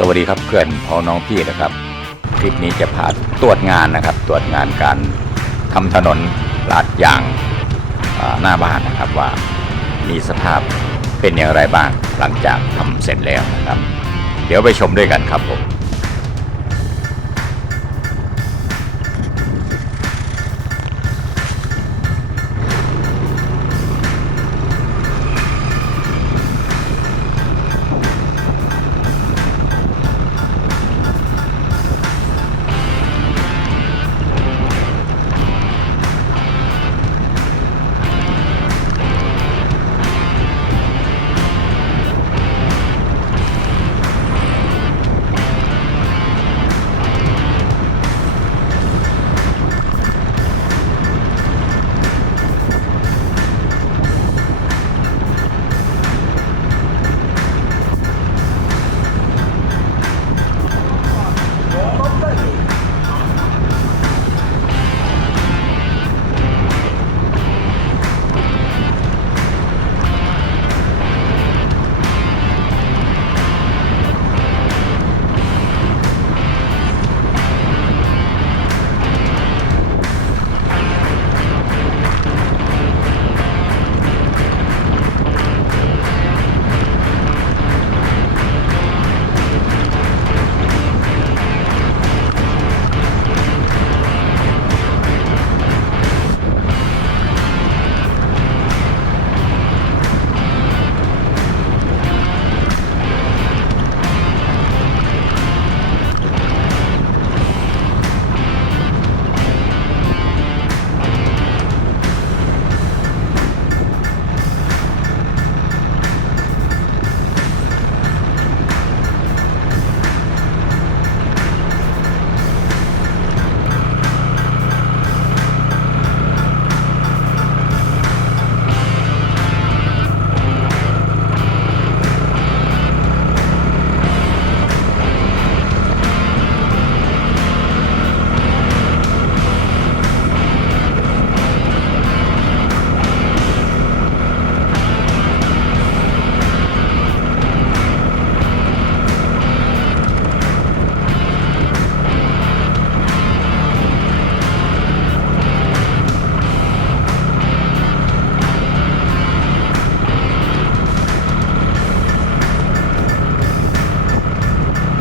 สวัสดีครับเพื่อนพ่อน้องพี่นะครับ คลิปนี้จะพาตรวจงานนะครับ ตรวจงานการทำถนนลาดยางหน้าบ้านนะครับว่ามีสภาพเป็นอย่างไรบ้างหลังจากทำเสร็จแล้วนะครับ เดี๋ยวไปชมด้วยกันครับผม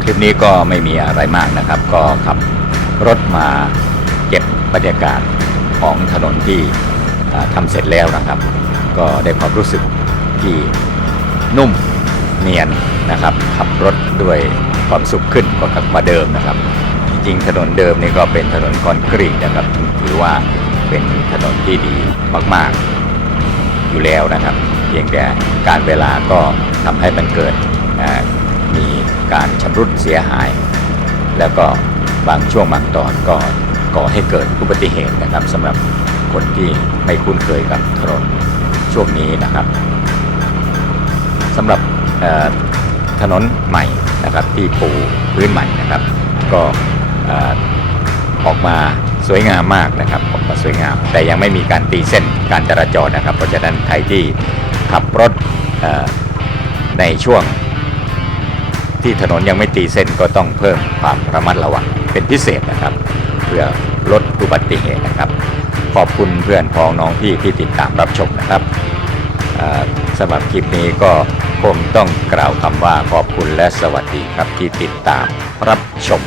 ลิปนี้ก็ไม่มีอะไรมากนะครับ ก็ขับรถมาเก็บบรรยากาศของถนนที่ทำเสร็จแล้วนะครับ ก็ได้ความรู้สึกที่นุ่มเนียนนะครับ ขับรถด้วยความสุขขึ้นกว่ากว่าเดิมนะครับ จริงๆถนนเดิมนี่ก็เป็นถนนคอนกรีตนะครับถือว่าเป็นถนนที่ดีมากๆอยู่แล้วนะครับ เพียงแต่การเวลาก็ทำให้มันเกิด การชำรุดเสียหาย แล้วก็บางช่วงบางตอนก็ก่อให้เกิดอุบัติเหตุนะครับสำหรับคนที่ไม่คุ้นเคยกับถนนช่วงนี้นะครับสำหรับถนนใหม่นะครับที่ปูพื้นใหม่นะครับ ก็อออกมาสวยงามมากนะครับออกมาสวยงาม แต่ยังไม่มีการตีเส้นการจราจรนะครับ เพราะฉะนั้นใครที่ขับรถในช่วง ที่ถนนยังไม่ตีเส้นก็ต้องเพิ่มความระมัดระวังเป็นพิเศษนะครับ เพื่อลดอุบัติเหตุนะครับ ขอบคุณเพื่อนพ้องน้องพี่ที่ติดตามรับชมนะครับสำหรับคลิปนี้ก็คงต้องกล่าวคำว่าขอบคุณและสวัสดีครับที่ติดตามรับชม